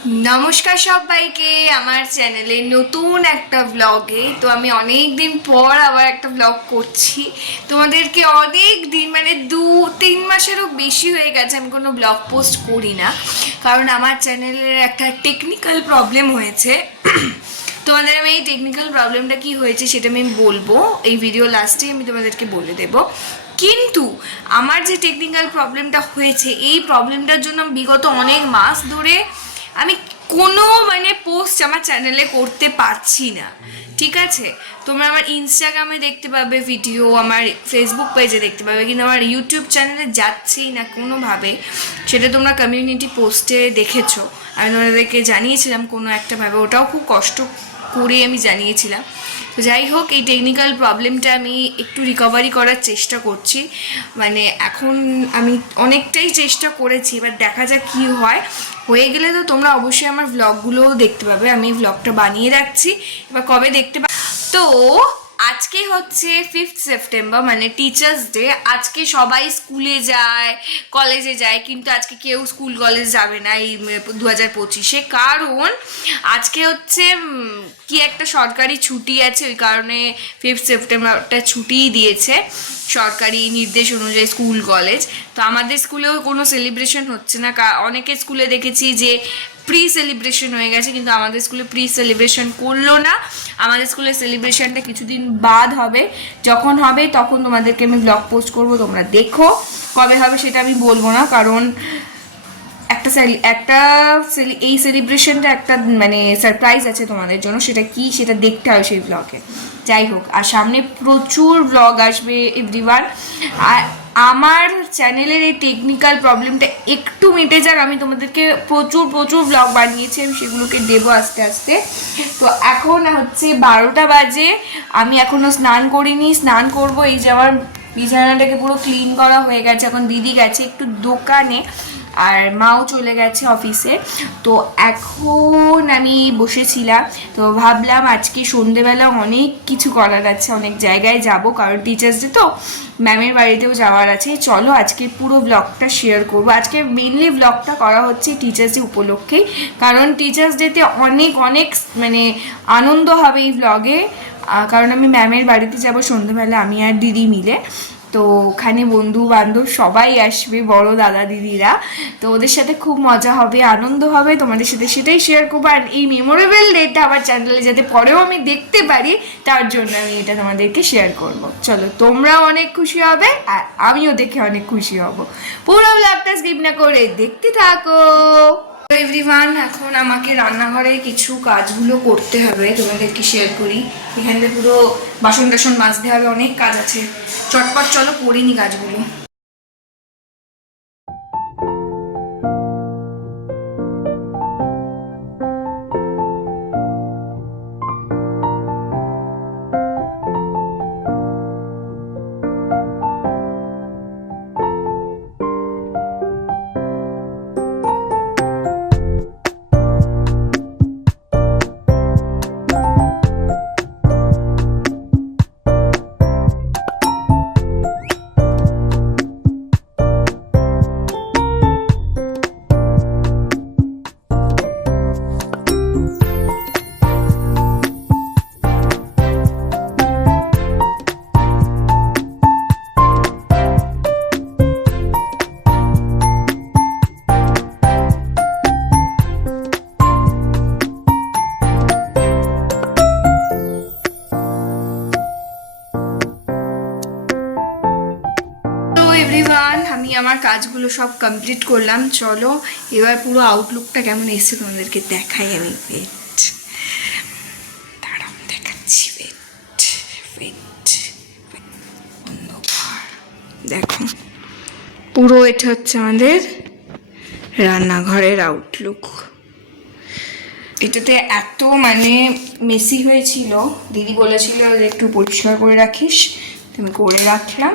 নমস্কার সবাইকে আমার চ্যানেলে নতুন একটা ব্লগে। তো আমি অনেক দিন পর আবার একটা ব্লগ করছি তোমাদেরকে। অনেক দিন মানে 2-3 মাসেরও বেশি হয়ে গেছে আমি কোনো ব্লগ পোস্ট করি না, কারণ আমার চ্যানেলের একটা টেকনিক্যাল প্রবলেম হয়েছে। তোমাদের আমি এই টেকনিক্যাল প্রবলেমটা কি হয়েছে সেটা আমি বলবো এই ভিডিও লাস্টে, আমি তোমাদেরকে বলে দেবো। কিন্তু আমার যে টেকনিক্যাল প্রবলেমটা হয়েছে এই প্রবলেমটার জন্য বিগত অনেক মাস ধরে আমি কোনো পোস্ট আমার চ্যানেলে করতে পারছি না। ঠিক আছে, তোমরা আমার ইনস্টাগ্রামে দেখতে পাবে ভিডিও, আমার ফেসবুক পেজে দেখতে পাবে, কিন্তু আমার ইউটিউব চ্যানেলে যাচ্ছেই না কোনোভাবে। সেটা তোমরা কমিউনিটি পোস্টে দেখেছো, আমি তোমাদেরকে জানিয়েছিলাম কোনো একটা ভাবে, ওটাও খুব কষ্ট করে আমি জানিয়েছিলাম। তো যাই হোক, এই টেকনিক্যাল প্রবলেমটা আমি একটু রিকভারি করার চেষ্টা করছি। এখন আমি অনেকটাই চেষ্টা করেছি, এবার দেখা যাক কী হয়। হয়ে গেলে তো তোমরা অবশ্যই আমার ভ্লগগুলোও দেখতে পাবে, আমি ভ্লগটা বানিয়ে রাখছি, এবার কবে দেখতে পাবে। তো আজকে হচ্ছে 5th সেপ্টেম্বর, মানে টিচার্স ডে। আজকে সবাই স্কুলে যায়, কলেজে যায়, কিন্তু আজকে কেউ স্কুল কলেজ যাবে না এই 2025-এ, কারণ আজকে হচ্ছে কি একটা সরকারি ছুটি আছে, ওই কারণে 5th সেপ্টেম্বরটা ছুটিই দিয়েছে সরকারি নির্দেশ অনুযায়ী স্কুল কলেজ। তো আমাদের স্কুলেও কোনো সেলিব্রেশন হচ্ছে না, অনেকের স্কুলে দেখেছি যে প্রি সেলিব্রেশন হয়ে গেছে, কিন্তু আমাদের স্কুলে প্রি সেলিব্রেশন করলো না। আমাদের স্কুলের সেলিব্রেশনটা কিছুদিন বাদ হবে, যখন হবে তখন তোমাদেরকে আমি ব্লগ পোস্ট করব, তোমরা দেখো। কবে হবে সেটা আমি বলবো না, কারণ একটা এই সেলিব্রেশনটা একটা সারপ্রাইজ আছে তোমাদের জন্য, সেটা কি সেটা দেখতে হবে সেই ব্লগে। যাই হোক, আর সামনে প্রচুর ব্লগ আসবে এভরিওয়ান। আর আমার চ্যানেলের এই টেকনিক্যাল প্রবলেমটা একটু মিটে যাক, আমি তোমাদেরকে প্রচুর প্রচুর ব্লগ বানিয়েছি, আমি সেগুলোকে দেবো আস্তে আস্তে। তো এখন হচ্ছে 12টা বাজে, আমি এখনও স্নান করিনি, স্নান করব। এই যে আমার বিছানাটাকে পুরো ক্লিন করা হয়ে গেছে, এখন দিদি গেছে একটু দোকানে, আর মাও চলে গেছে অফিসে। তো এখন আমি বসেছিলাম, তো ভাবলাম আজকে সন্ধেবেলা অনেক কিছু করার আছে, অনেক জায়গায় যাব, কারণ টিচার্স ডে তো ম্যামের বাড়িতেও যাওয়ার আছে। চলো আজকে পুরো ব্লগটা শেয়ার করব। আজকে মেনলি ব্লগটা করা হচ্ছে টিচার্স ডে উপলক্ষেই, কারণ টিচার্স ডেতে অনেক অনেক আনন্দ হবে এই ব্লগে, কারণ আমি ম্যামের বাড়িতে যাব সন্ধেবেলা, আমি আর দিদি মিলে। তো ওখানে বন্ধু বান্ধব সবাই আসবে, বড় দাদা দিদিরা, তো ওদের সাথে খুব মজা হবে, আনন্দ হবে, তোমাদের সাথে সেটাই শেয়ার করবো। আর এই মেমোরেবল ডেটা আমার চ্যানেলে যাতে পরেও আমি দেখতে পারি, তার জন্য আমি এটা তোমাদেরকে শেয়ার করব। চলো, তোমরাও অনেক খুশি হবে আর আমিও দেখে অনেক খুশি হব। পুরো ব্লগটা স্কিপ না করে দেখতে থাকো। এভরিওয়ান, এখন আমাকে রান্নাঘরে কিছু কাজগুলো করতে হবে, তোমাদেরকে শেয়ার করি। এখানে পুরো বাসন টাসন মাজতে হবে, অনেক কাজ আছে, চটপট চলো করে নি কাজগুলো। এভরিওয়ান, আমি আমার কাজগুলো সব কমপ্লিট করলাম। চলো এবার পুরো আউটলুকটা কেমন এসেছে তোমাদেরকে দেখাই। আমি ওয়েট, দাঁড়াও দেখাচ্ছি, ওয়েট ওয়েট, দেখো পুরো এটা হচ্ছে আমাদের রান্নাঘরের আউটলুক। এটাতে এত মেসি হয়েছিল, দিদি বলেছিল যে একটু পরিষ্কার করে রাখিস, তুমি করে রাখলাম।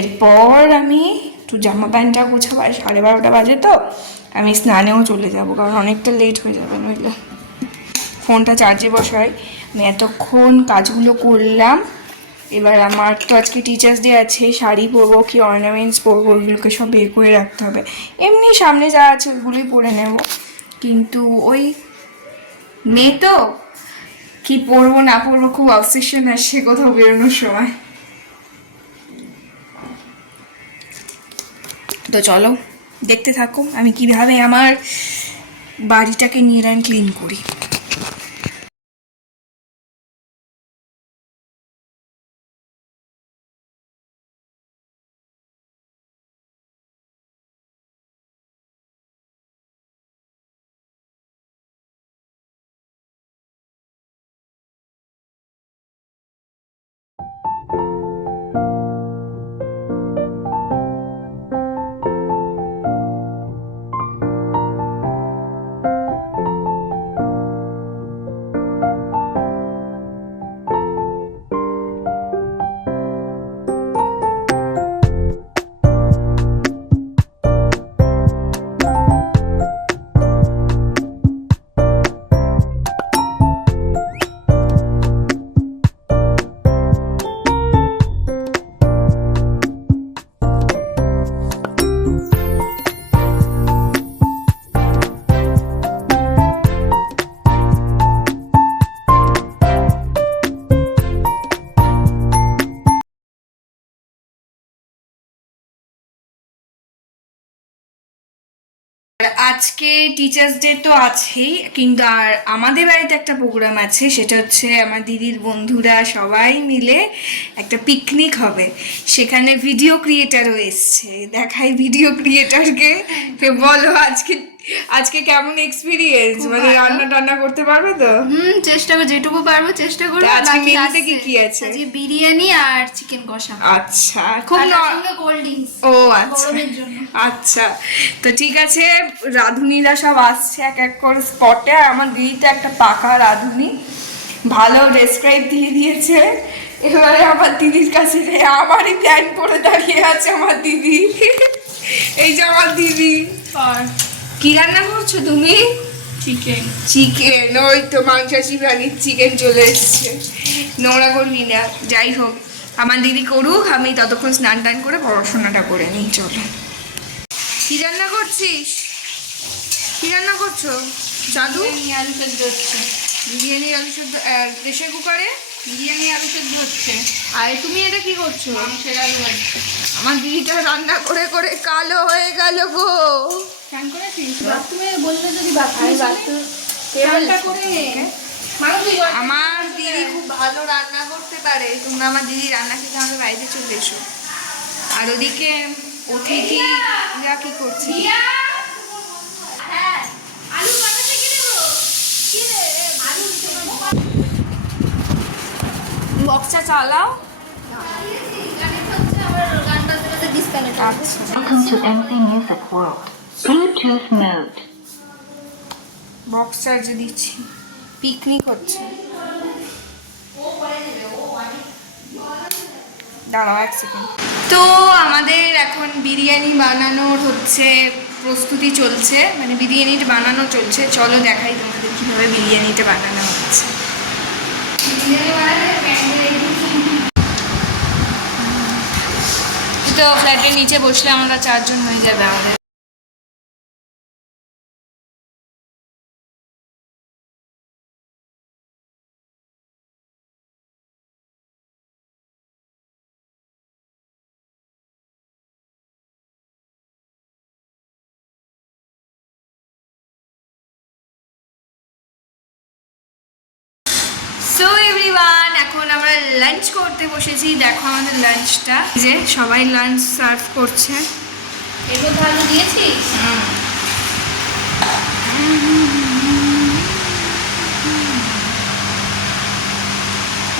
এরপর আমি একটু জামা প্যান্টটা গোছাবো, 12:30 বাজে, তো আমি স্নানেও চলে যাব, কারণ অনেকটা লেট হয়ে যাবে নইলে। ফোনটা চার্জে বসাই, আমি এতক্ষণ কাজগুলো করলাম। এবার আমার তো আজকে টিচার্স ডে আছে, শাড়ি পরবো কি অর্নামেন্টস পরবো ওইগুলোকে সব বের করে রাখতে হবে। এমনি সামনে যা আছে ওইগুলোই পরে নেব, কিন্তু ওই মেয়ে তো, কি পরবো না পরবো খুব অবসেশন আসে কোথাও বেরোনোর সময়। তো চলো দেখতে থাকো আমি কিভাবে আমার বাড়িটাকে নিট অ্যান্ড ক্লিন করি। আর আজকে টিচার্স ডে তো আছেই, কিন্তু আর আমাদের বাড়িতে একটা প্রোগ্রাম আছে, সেটা হচ্ছে আমার দিদির বন্ধুরা সবাই মিলে একটা পিকনিক হবে। সেখানে ভিডিও ক্রিয়েটারও এসছে, দেখাই ভিডিও ক্রিয়েটারকে। বলো আজকে আজকে কেমন এক্সপিরিয়েন্স, মানে রান্না টান্না করতে পারবে তো? চেষ্টা করব, যেটুকু পারবো চেষ্টা করব। আজকে মেনুতে কি কি আছে? আজকে বিরিয়ানি আর চিকেন কষা। আচ্ছা, খুব খুব কোল্ড ড্রিঙ্কস। ও আচ্ছা আচ্ছা, তো ঠিক আছে। রাঁধুনিরা সব আসছে এক এক করে স্পটে, আর আমার দিদিটা একটা পাকা রাঁধুনি, ভালো ডেসক্রাইব দিয়ে দিয়েছে। এবারে আমার দিদির কাছে আমারই প্ল্যান করে দাঁড়িয়ে আছে আমার দিদি। এই যে আমার দিদি। কি রান্না করছো তুমি? চিকেন। চিকেন, ওই তো মাংসাশী প্রাণীর চিকেন চলে এসছে। নোংরা করবি না, যাই হোক আমার দিদি করুক, আমি ততক্ষণ স্নান টান করে পড়াশোনাটা করে নিই। চলো। কি রান্না করছিস? কি রান্না করছো? জাদু? আলু সেদ্ধ হচ্ছে। বিরিয়ানি আলু সেদ্ধ প্রেশার কুকারে? বিরিয়ানি আলু সেদ্ধ হচ্ছে। আর তুমি এটা কি করছো? মাংসের আলু ভাজি। আমার দিদিটা রান্না করে করে কালো হয়ে গেল গো। স্নান করেছিস? বাথরুমে বললে যদি বাথরুমে করে আমার দিদি খুব ভালো রান্না করতে পারে, তোমরা আমার দিদি রান্না খেতে আমাদের বাড়িতে চলে এসো। আর ওদিকে অতিথিরা কি করছে? বক্সটা চালাও। Welcome to MC Music World. Bluetooth mode. Box চার্জে দিচ্ছি। পিকনিক হচ্ছে, দাঁড়াও এক সেকেন্ড। তো আমাদের এখন বিরিয়ানি বানানোর হচ্ছে প্রস্তুতি চলছে, মানে বিরিয়ানিটা বানানো চলছে। চলো দেখাই তোমাদের কীভাবে বিরিয়ানিটা বানানো হচ্ছে। তো ফ্ল্যাটের নিচে বসলে আমরা 4 জন হয়ে যাবে আমাদের। সো এভরিওয়ান, এখন আমরা লাঞ্চ করতে বসেছি। দেখো আমাদের লাঞ্চটা, যে সবাই লাঞ্চ সার্ভ করছে। এগুলো ভালো দিয়েছিস?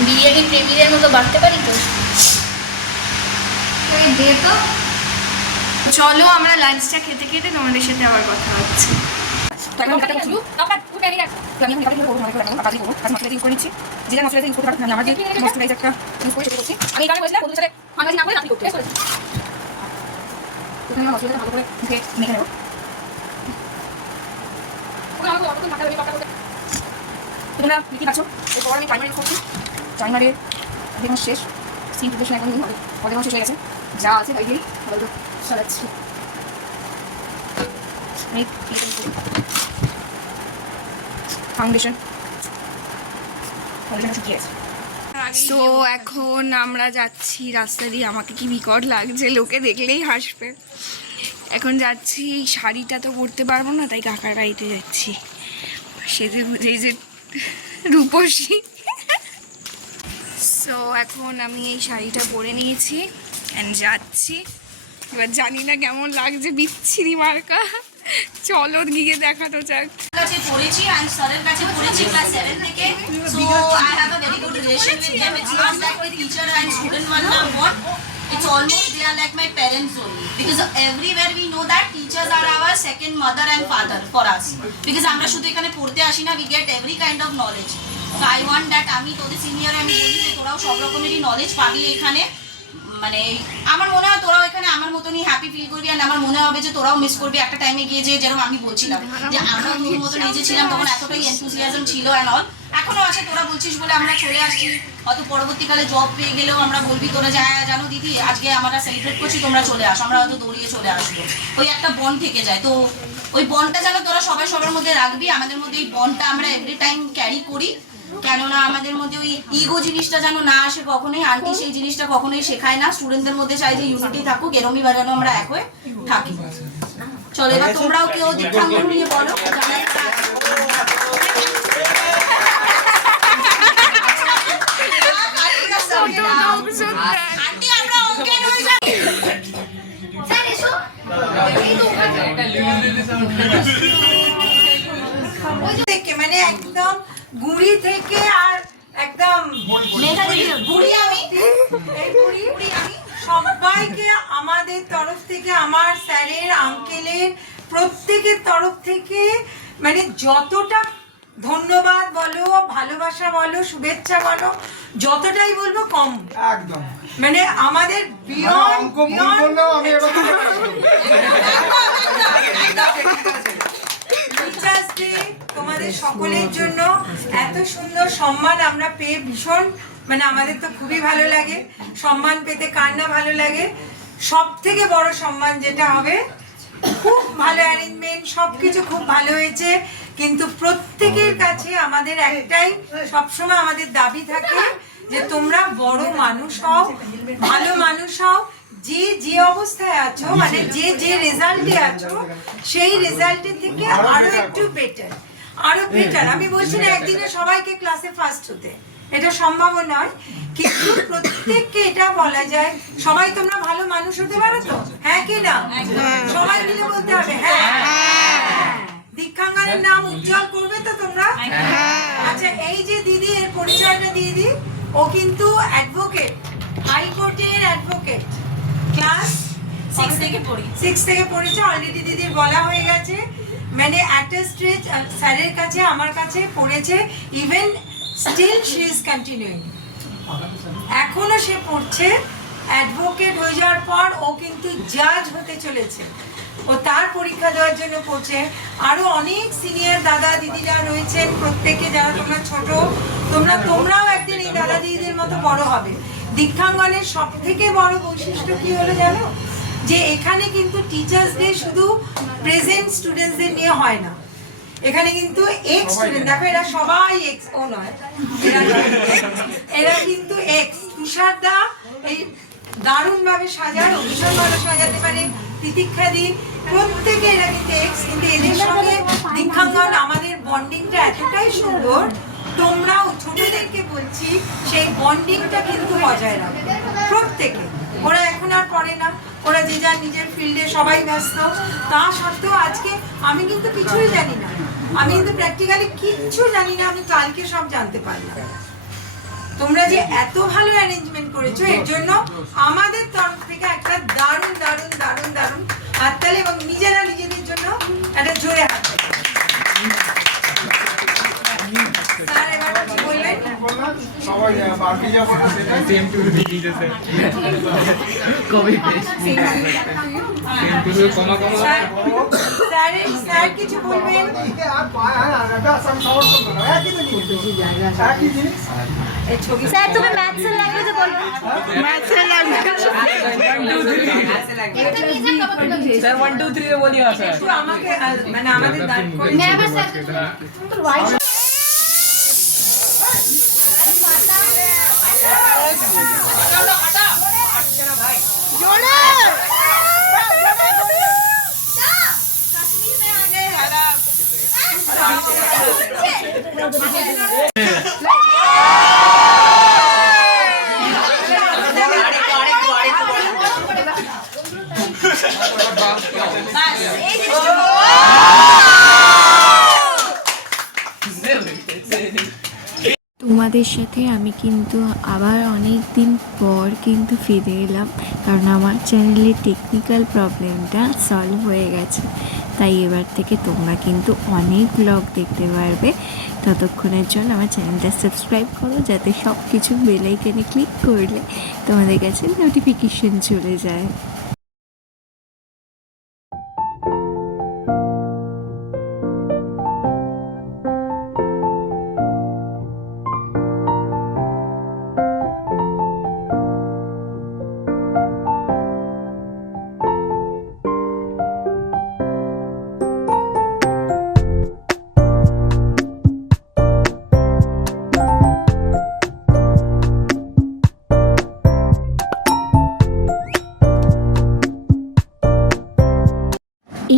বিরিয়ানি প্রেমীদের মতো বাড়তে পারি তো? দে তো। চলো আমরা লাঞ্চটা খেতে খেতে তোমাদের সাথে আবার কথা হচ্ছে। তোমরা কি পাচ্ছ? এরপর আমি প্রাইমারি করছি। প্রাইমারির দেখুন শেষ, সিন প্রিপারেশন এখন পরে শেষ হয়ে গেছে। যা আছে তাই দিয়েই চালাচ্ছি। ফাউন্ডেশন শুকিয়ে আছে। তো এখন আমরা যাচ্ছি রাস্তা দিয়ে, আমাকে কি বিকট লাগছে, লোকে দেখলেই হাসবে। এখন যাচ্ছি, এই শাড়িটা তো পরতে পারবো না, তাই কাকার বাড়িতে যাচ্ছি। সেজে বুঝে যে রূপসী। সো এখন আমি এই শাড়িটা পরে নিয়েছি অ্যান্ড যাচ্ছি। এবার জানি না কেমন লাগছে, বিচ্ছিরি মার্কা। চলো গিয়ে দেখানো যাক। কাছে পড়েছি আমি স্যারের কাছে পড়েছি ক্লাস 7 থেকে so I have a very good relation with them it's not like the teacher and student one now what it's almost they are like my parents only because everywhere we know that teachers are our second mother and father for us because আমরা শুধু এখানে পড়তে আসি না we get every kind of knowledge so I want that আমি তোদের senior আমি বলি যে তোরাও সব রকমেরই নলেজ পাবি এখানে মানে আমার মনে হয় তোরাও এখানে আমার মতনই হ্যাপি ফিল করবি আর আমার মনে হবে যে তোরাও মিস করবি একটা টাইমে গিয়ে যে যেরকম আমি বলছিলাম যে আমরা তোর মতন এই যে ছিলাম তখন এতটাই এনথুজিয়াজম ছিল অ্যান্ড অল এখনো আছে তোরা বলছিস বলে আমরা চলে আসছি হয়তো পরবর্তীকালে জব পেয়ে গেলেও আমরা বলবি তোরা যা জানো দিদি আজকে আমরা সেলিব্রেট করছি তোমরা চলে আসো আমরা হয়তো দৌড়িয়ে চলে আসবো ওই একটা বন্ড থেকে যায় তো ওই বন্ডটা যেন তোরা সবাই সবার মধ্যে রাখবি আমাদের মধ্যে এই বন্ডটা আমরা এভরি টাইম ক্যারি করি কেননা আমাদের মধ্যে ওই ইগো জিনিসটা যেন না আসে কখনোই আন্টি সেই জিনিসটা কখনোই শেখায় না স্টুডেন্টদের মধ্যে চাই যে ইউনিটি থাকুক এরমই বাজানো আমরা এক হয়ে থাকি চলো এবার তোমরাও কেউ দীক্ষাঙ্কন নিয়ে বলো আন্টি আমরা অঙ্কের হয়ে যাব স্যার এসো থেকে মানে একদম গুড়ি থেকে আর একদম বুড়ি আমি এই গুড়ি আমি সবাইকে আমাদের তরফ থেকে আমার স্যারের আঙ্কেলের প্রত্যেকের তরফ থেকে মানে যতটা ধন্যবাদ বলো ভালোবাসা বলো শুভেচ্ছা বলো যতটাই বলবো কম একদম মানে আমাদের অঙ্ক ভুল করলেও আমি এবার টিচার্স ডে তোমাদের সকলের জন্য এত সুন্দর সম্মান আমরা পেয়ে ভীষণ মানে আমাদের তো খুবই ভালো লাগে সম্মান পেতে কার না ভালো লাগে সব থেকে বড় সম্মান যেটা হবে খুব ভালো অ্যারেঞ্জমেন্ট সবকিছু খুব ভালো হয়েছে কিন্তু প্রত্যেকের কাছে আমাদের একটাই সবসময় আমাদের দাবি থাকে যে তোমরা বড় মানুষ হও ভালো মানুষ হও যে যে অবস্থায় আছো মানে যে যে রেজাল্টে আছো সেই রেজাল্টের থেকে আরো একটু বেটার আমি বলছি না একদিনে সবাইকে ক্লাসে ফার্স্ট হতে এটা সম্ভব নয় কিন্তু প্রত্যেককে এটা বলা যায় সবাই তোমরা ভালো মানুষ হতে পারো তো হ্যাঁ কি না সবাই মিলে বলতে হবে হ্যাঁ দীক্ষাঙ্গনের নাম উজ্জ্বল করবে তো তোমরা আচ্ছা এই যে দিদি এর পরিচয়টা দিয়ে দিই ও কিন্তু অ্যাডভোকেট হাইকোর্টের অ্যাডভোকেট ক্লাস 6 থেকে পড়ি 6 থেকে পড়েছে অলরেডি দিদির বলা হয়ে গেছে মানে একটা স্টেজ স্যারের কাছে আমার কাছে পড়েছে even still she is continuing এখনো সে পড়ছে অ্যাডভোকেট হয়ে যাওয়ার পর ও কিন্তু জাজ হতে চলেছে ও তার পরীক্ষা দেওয়ার জন্য পড়ছে আরো অনেক সিনিয়র দাদা দিদিরা রয়েছেন প্রত্যেকে যারা তোমরা ছোট তোমরাও একদিন এই দাদা দিদিদের মতো বড় হবে দীক্ষাঙ্গনের সব থেকে বড় বৈশিষ্ট্য কি হলো জানো যে এখানে কিন্তু টিচার্স ডে শুধু প্রেজেন্ট স্টুডেন্টসদের নিয়ে হয় না এখানে কিন্তু এক্স স্টুডেন্ট দেখো এরা সবাই এক্স ও নয় এরা কিন্তু এক্স তুষার দা এই দারুণ ভাবে সাজায় ভীষণ ভালো সাজাতে পারে তিতিক্ষা দি প্রত্যেকে এরা কিন্তু এক্স কিন্তু এদের সঙ্গে দীক্ষাঙ্গন আমাদের বন্ডিংটা এতটাই সুন্দর তোমরাও ছোটদেরকে বলছি সেই বন্ডিংটা কিন্তু বজায় রাখো প্রত্যেকে ওরা এখন আর পড়ে না ওরা যে যার নিজের ফিল্ডে সবাই ব্যস্ত তা সত্ত্বেও আজকে আমি কিন্তু কিছুই জানি না আমি কিন্তু প্র্যাকটিক্যালি কিচ্ছু জানি না আমি কালকে সব জানতে পারলাম তোমরা যে এত ভালো অ্যারেঞ্জমেন্ট করেছো এর জন্য আমাদের তরফ থেকে একটা দারুণ দারুণ দারুণ দারুণ হাততালি এবং নিজেরা নিজেদের জন্য একটা জোরে হাততালি স্যার এবার কি বলবেন সবাই বাকি যা বলে সেটা সেম টু দিদি স্যার কবি সেম টু কমা স্যার কিছু বলবেন আর পায় আর এটা সব সমর্থন করো একই জিনিস একই জিনিস এই ছবি স্যার তুমি ম্যাথসের ল্যাঙ্গুয়েজে বলবে ম্যাথসের ল্যাঙ্গুয়েজ স্যার 1 2 3 এ বলিও স্যার একটু আমাকে মানে আমাদের দান করে मैं बस তোমাদের সাথে আমি কিন্তু আবার অনেক দিন পর কিন্তু ফিরে এলাম, কারণ আমার চ্যানেলের টেকনিক্যাল প্রবলেমটা সলভ হয়ে গেছে। তাই এবার থেকে তোমরা কিন্তু অনেক ব্লগ দেখতে পারবে। ততক্ষণের জন্য আমার চ্যানেলটা সাবস্ক্রাইব করো, যাতে সব কিছু বেল আইকনে ক্লিক করলে তোমাদের কাছে নোটিফিকেশন চলে যায়।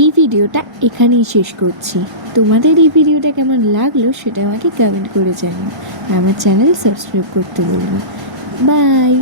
এই ভিডিওটা এখানেই শেষ করছি। তোমাদের এই ভিডিওটা কেমন লাগলো সেটা আমাকে কমেন্ট করে জানিও, আর আমার চ্যানেল সাবস্ক্রাইব করতে বলবো। বাই।